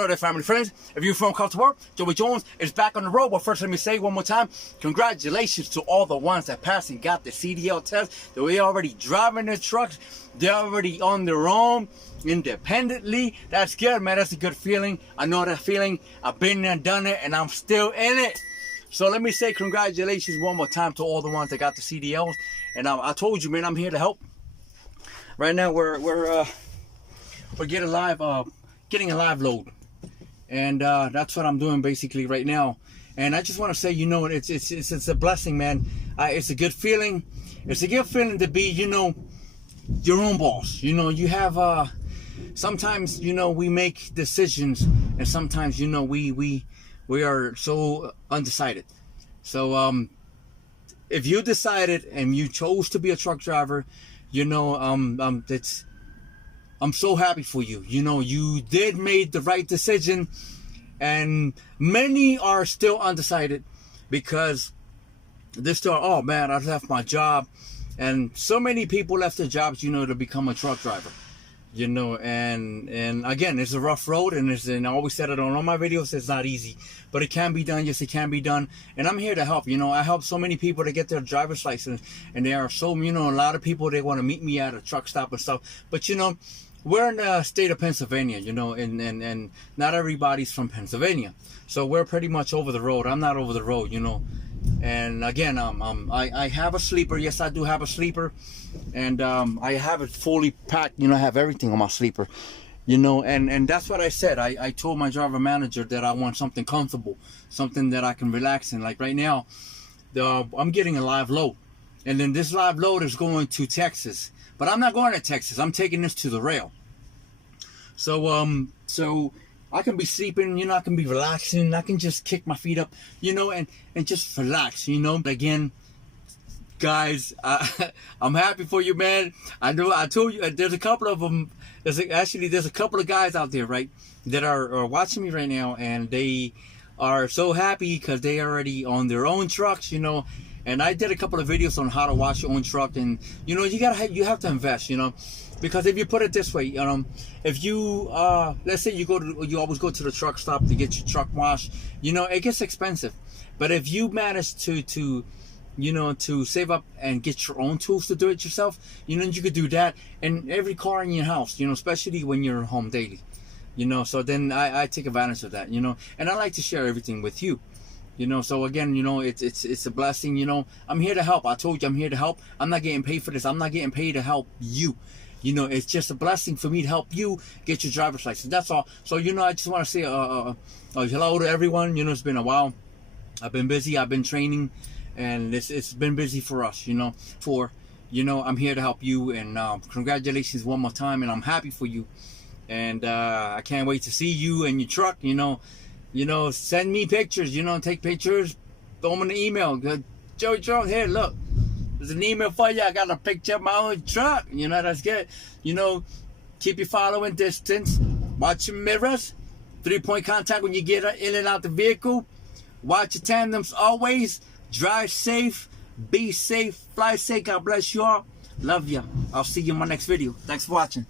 Hello there, family friends. If you're from Culture Work, Joey Jones is back on the road. But first, let me say one more time, congratulations to all the ones that passed and got the CDL test. They're already driving their trucks. They're already on their own, independently. That's good, man. That's a good feeling. I know that feeling. I've been there, done it, and I'm still in it. So let me say congratulations one more time to all the ones that got the CDLs. And I told you, man, I'm here to help. Right now, we're getting a live load. And that's what I'm doing basically right now. And I just want to say, you know, it's a blessing, man. It's a good feeling. It's a good feeling to be, you know, your own boss. You know, you have sometimes, you know, we make decisions, and sometimes, you know, we are so undecided. So if you decided and you chose to be a truck driver, you know, I'm so happy for you. You know, you did make the right decision, and many are still undecided because they're still, oh man, I left my job. And so many people left their jobs, you know, to become a truck driver. You know, and again, it's a rough road, and I always said it on all my videos, it's not easy, but it can be done. Yes, it can be done, and I'm here to help. You know, I help so many people to get their driver's license, and there are so, you know, a lot of people, they want to meet me at a truck stop and stuff, but you know, we're in the state of Pennsylvania, you know, and not everybody's from Pennsylvania, so we're pretty much over the road. I'm not over the road, you know. And again, I have a sleeper. Yes, I do have a sleeper, and I have it fully packed. You know, I have everything on my sleeper, you know, and that's what I said. I told my driver manager that I want something comfortable, something that I can relax in. Like right now, I'm getting a live load, and then this live load is going to Texas, but I'm not going to Texas. I'm taking this to the rail. So I can be sleeping, you know, I can be relaxing, I can just kick my feet up, you know, and just relax, you know. But again, guys, I'm happy for you, man. I know I told you, there's a couple of them, there's a couple of guys out there, right, that are watching me right now, and they are so happy because they are already on their own trucks, you know. And I did a couple of videos on how to wash your own truck, and you know, you have to invest, you know. Because if you put it this way, if you let's say you always go to the truck stop to get your truck washed, you know, it gets expensive. But if you manage to you know, to save up and get your own tools to do it yourself, you know, you could do that in every car in your house, you know, especially when you're home daily, you know. So then I take advantage of that, you know, and I like to share everything with you. You know, so again, you know, it's a blessing, you know. I'm here to help. I told you I'm here to help. I'm not getting paid for this. I'm not getting paid to help you. You know, it's just a blessing for me to help you get your driver's license. That's all. So, you know, I just want to say hello to everyone. You know, it's been a while. I've been busy. I've been training, and it's been busy for us, you know. I'm here to help you, and congratulations one more time, and I'm happy for you. And I can't wait to see you and your truck, you know. You know, send me pictures, you know, take pictures, throw them in the email. Joey Jones, here, look. There's an email for you. I got a picture of my own truck. You know, that's good. You know, keep your following distance. Watch your mirrors. 3-point contact when you get in and out the vehicle. Watch your tandems always. Drive safe. Be safe. Fly safe. God bless you all. Love you. I'll see you in my next video. Thanks for watching.